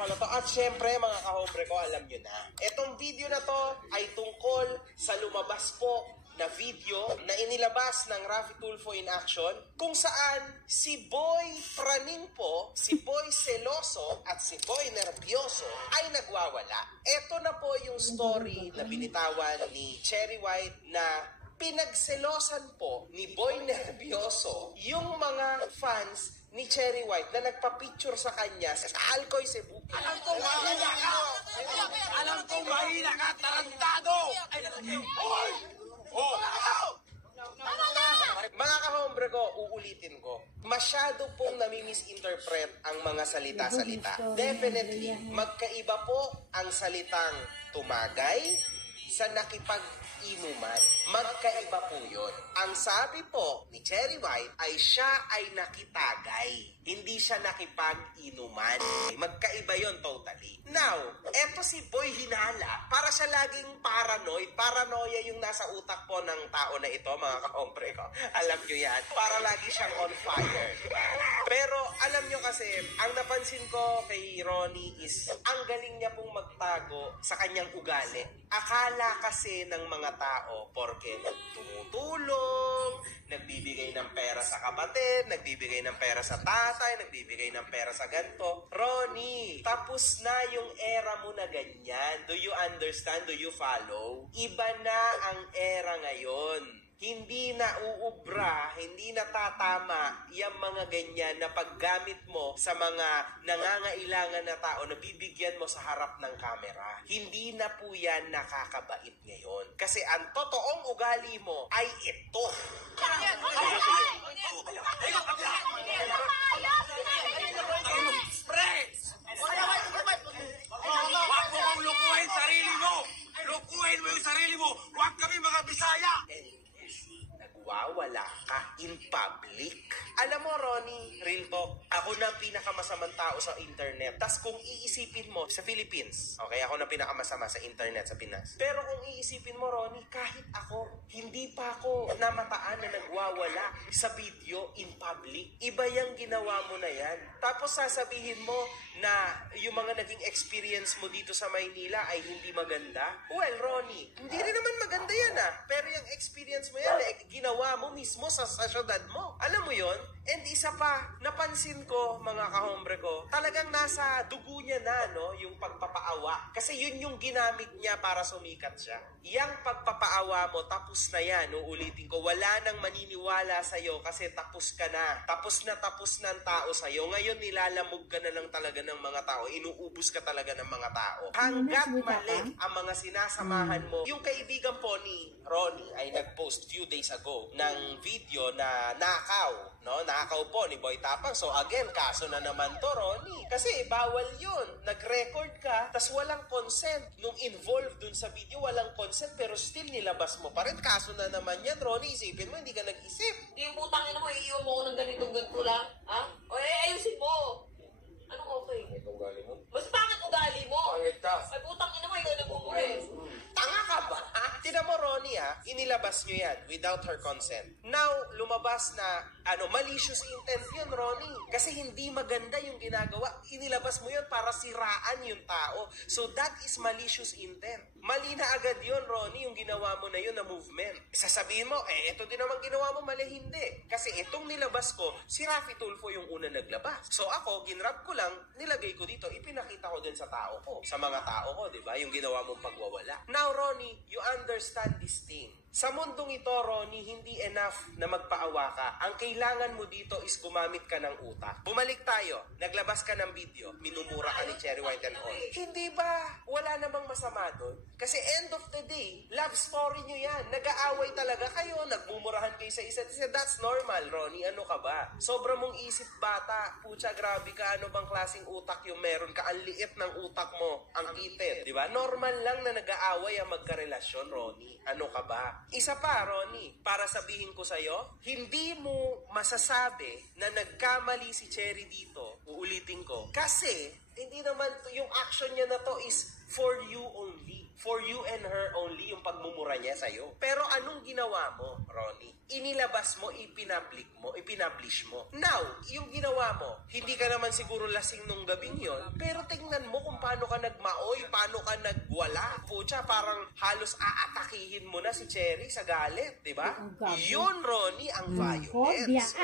pala to. At syempre mga kahombre ko, alam nyo na. Etong video na to ay tungkol sa lumabas po na video na inilabas ng Raffy Tulfo in Action kung saan si Boy Praning po, si Boy Seloso at si Boy Nervioso ay nagwawala. Ito na po yung story na binitawan ni Cherry White na pinagselosan po ni Boy Nervioso yung mga fans ni Cherry White na nagpa-picture sa kanya sa Alcoy, Cebu. Alam ko mahina ka! Alam ko mahina ka, tarantado! Ay, oy! Oh! Mga kahombre ko, uulitin ko. Masyado pong nami-misinterpret ang mga salita-salita. Definitely, magkaiba po ang salitang tumagay sa nakipag-inuman. Magkaiba po yun. Ang sabi po ni Cherry White ay siya ay nakitagay. Hindi siya nakipag-inuman. Magkaiba yon totally. Now, eto si Boy Hinala, para siya laging paranoid. Paranoia yung nasa utak po ng tao na ito, mga kahombre ko. Alam nyo yan. Para lagi siyang on fire. Pero alam nyo kasi, ang napansin ko kay Ronnie is, ang galing niya pong magtago sa kanyang ugali. Akala kasi ng mga tao, porke tumutulong, nagbibigay ng pera sa kapatid, nagbibigay ng pera sa tatay, nagbibigay ng pera sa ganto. Ronnie, tapos na yung era mo na ganyan. Do you understand? Do you follow? Iba na ang era ngayon. Hindi na uubra, hindi na tatama yung mga ganyan na paggamit mo sa mga nangangailangan na tao na bibigyan mo sa harap ng kamera. Hindi na po yan nakakabait ngayon. Kasi ang totoong ugali mo ay ito. Huwag mo kong lukuhin sarili mo! Lukuhin mo yung sarili mo! Huwag kami mga Bisaya! Nagwawala ka in public. Alam mo, Ronnie, real talk, ako na pinakamasamang tao sa internet. Tas kung iisipin mo, sa Philippines, okay, ako na pinakamasama sa internet sa Pinas. Pero kung iisipin mo, Ronnie, kahit ako, hindi pa ako namataan na nagwawala sa video in public. Iba yung ginawa mo na yan. Tapos sasabihin mo na yung mga naging experience mo dito sa Maynila ay hindi maganda. Well, Ronnie, hindi rin naman maganda yan Pero yung experience mo yan, ginawa mo mismo sa syudad mo. Alam mo yon? And isa pa, napansin ko, mga kahombre ko, talagang nasa dugo niya na, no, yung pagpapaawa. Kasi yun yung ginamit niya para sumikat siya. Yang pagpapaawa mo, tapos na yan. Uulitin ko, wala nang maniniwala sa'yo kasi tapos ka na. Tapos na ang tao sa'yo. Ngayon, nilalamog ka na lang talaga ng mga tao. Inuubos ka talaga ng mga tao. Hanggat mali ang mga sinasamahan mo. Yung kaibigan po ni Ronnie ay nag-post few days ago ng video na nakaw, no? Nakaw po ni Boy Tapang. So again, kaso na naman to, Ronnie. Kasi bawal yun. Nag-record ka, tas walang consent. Nung involved dun sa video, walang consent, pero still nilabas mo pa rin. Kaso na naman yan, Ronnie. Isipin mo, hindi ka nag-isip. Hindi yung putang ina mo, iiwan mo ako ng ganito lang. Ha? O ayusin mo. Anong okay? Ito ugali mo? Mas pangit ugali mo. Pangit ka. Ay putang ina mo, ikaw nagmumulis. Tanga ka ba? Tinan mo, Ronnie, inilabas nyo yan without her consent. Now, lumabas na, malicious intent yun, Ronnie. Kasi hindi maganda yung ginagawa. Inilabas mo yun para siraan yung tao. So, that is malicious intent. Mali na agad yun, Ronnie, yung ginawa mo na yun na movement. Sasabihin mo, ito din naman ginawa mo, mali, hindi. Kasi itong nilabas ko, si Raffy Tulfo yung una naglabas. So, ako, ginrab ko lang, nilagay ko dito, ipinakita ko din sa tao ko. Sa mga tao ko, di ba? Yung ginawa mong pagwawala. Now, Ronnie, you understand this thing. Sa mundong ito, Ronnie, hindi enough na magpaawa ka. Ang kailangan mo dito is gumamit ka ng utak. Bumalik tayo. Naglabas ka ng video. Minumura ka ni Cherry White and all. Hindi ba wala namang masama doon? Kasi end of the day, love story nyo yan. Nag-aaway talaga kayo. Nagmumurahan kayo sa isa't isa. That's normal, Ronnie. Ano ka ba? Sobra mong isip bata. Pucha, grabe ka. Ano bang klaseng utak yung meron ka? Ang liit ng utak mo. Ang itin. Diba? Normal lang na nag-aaway ang magkarelasyon, Ronnie. Ano ka ba? Isa pa, Ronnie, para sabihin ko sa'yo, hindi mo masasabi na nagkamali si Cherry dito, uulitin ko, kasi hindi naman yung action niya na to is for you only. For you and her only yung pagmumura niya sa'yo. Pero anong ginawa mo, Ronnie? Inilabas mo, ipinablish mo. Now, yung ginawa mo, hindi ka naman siguro lasing nung gabing yon, pero tingnan mo kung paano ka nagmaoy, paano ka nagwala. Pucha, parang halos aatakihin mo na si Cherry sa galit, di ba? Yun, Ronnie, ang violence.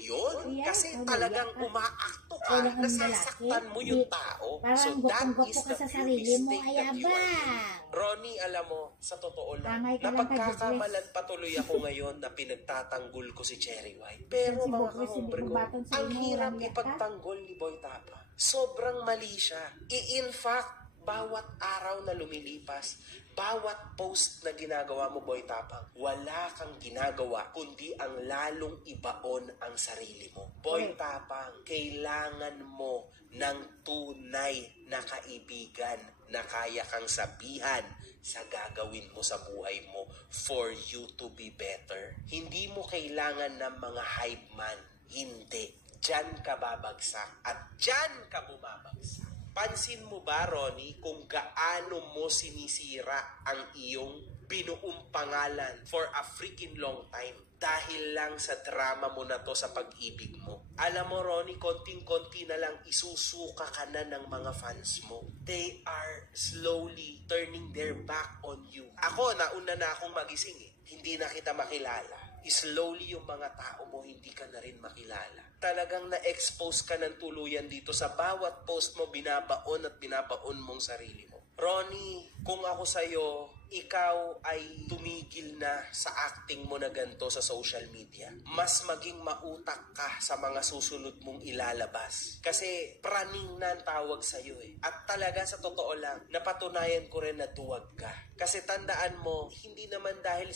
Yun, kasi talagang umaakto ka, nasasaktan mo yung tao. So that is the pure mistake that you are doing. Ronnie, alam mo, sa totoo lang, napagkakamalan patuloy ako ngayon na pinagtatanggol ko si Cherry White. Pero mga kahombre ko, ang hirap ipagtanggol ni Boy Tapang. Sobrang mali siya. In fact, bawat araw na lumilipas, bawat post na ginagawa mo, Boy Tapang, wala kang ginagawa kundi ang lalong ibaon ang sarili mo. Boy Tapang, kailangan mo ng tunay na kaibigan na kaya kang sabihan sa gagawin mo sa buhay mo for you to be better. Hindi mo kailangan ng mga hype man. Hindi. Diyan ka babagsak at diyan ka bumabagsak. Pansin mo ba, Ronnie, kung gaano mo sinisira ang iyong binuong pangalan for a freaking long time dahil lang sa drama mo na to sa pag-ibig mo? Alam mo, Ronnie, konting-konti na lang isusuka ka na ng mga fans mo. They are slowly turning their back on you. Ako, nauna na akong magising eh. Hindi na kita makilala. Slowly yung mga tao mo, hindi ka na rin makilala. Talagang na-expose ka ng tuluyan dito sa bawat post mo, binabaon at binabaon mong sarili mo. Ronnie, kung ako sa'yo, ikaw ay tumigil na sa acting mo na ganito sa social media. Mas maging mautak ka sa mga susunod mong ilalabas. Kasi praning na ang tawag sa'yo eh. At talaga sa totoo lang, napatunayan ko rin na duwag ka. Kasi tandaan mo, hindi naman dahil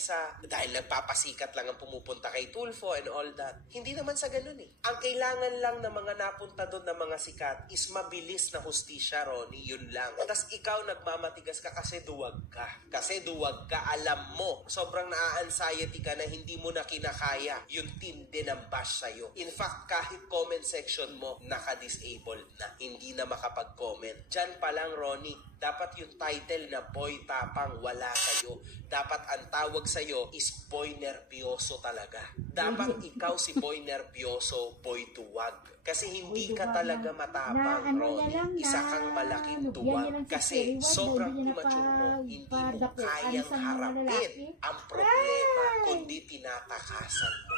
nagpapasikat lang ang pumupunta kay Tulfo and all that. Hindi naman sa ganun eh. Ang kailangan lang ng mga napunta doon na mga sikat is mabilis na hustisya, Ronnie. Yun lang. Tapos ikaw nagmamatigas ka kasi duwag ka. Kasi duwag ka, alam mo, sobrang na-anxiety ka na hindi mo na kinakaya yung tindi ng bash sa'yo. In fact, kahit comment section mo, naka-disabled na. Hindi na makapag-comment. Diyan pa lang, Ronnie, dapat yung title na Boy Tapang, wala sa'yo. Dapat ang tawag sa'yo is Boy Nervyoso talaga. Dapat ikaw si Boy Nervyoso, Boy Tuwag. Kasi hindi ka talaga matapang, Ronnie. Isa kang malaking tuwag. Kasi sobrang immature mo. Hindi mo kayang harapin ang problema, kundi tinatakasan mo.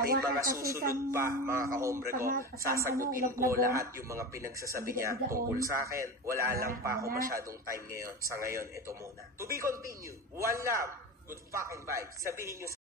May mga susunod pa, mga kahombre ko. Sasagutin ko lahat yung mga pinagsasabi niya tungkol sa akin. Wala lang pa ako masyadong time ngayon. Sa ngayon, ito muna. To be continued. One love. Good fucking vibes. Sabihin nyo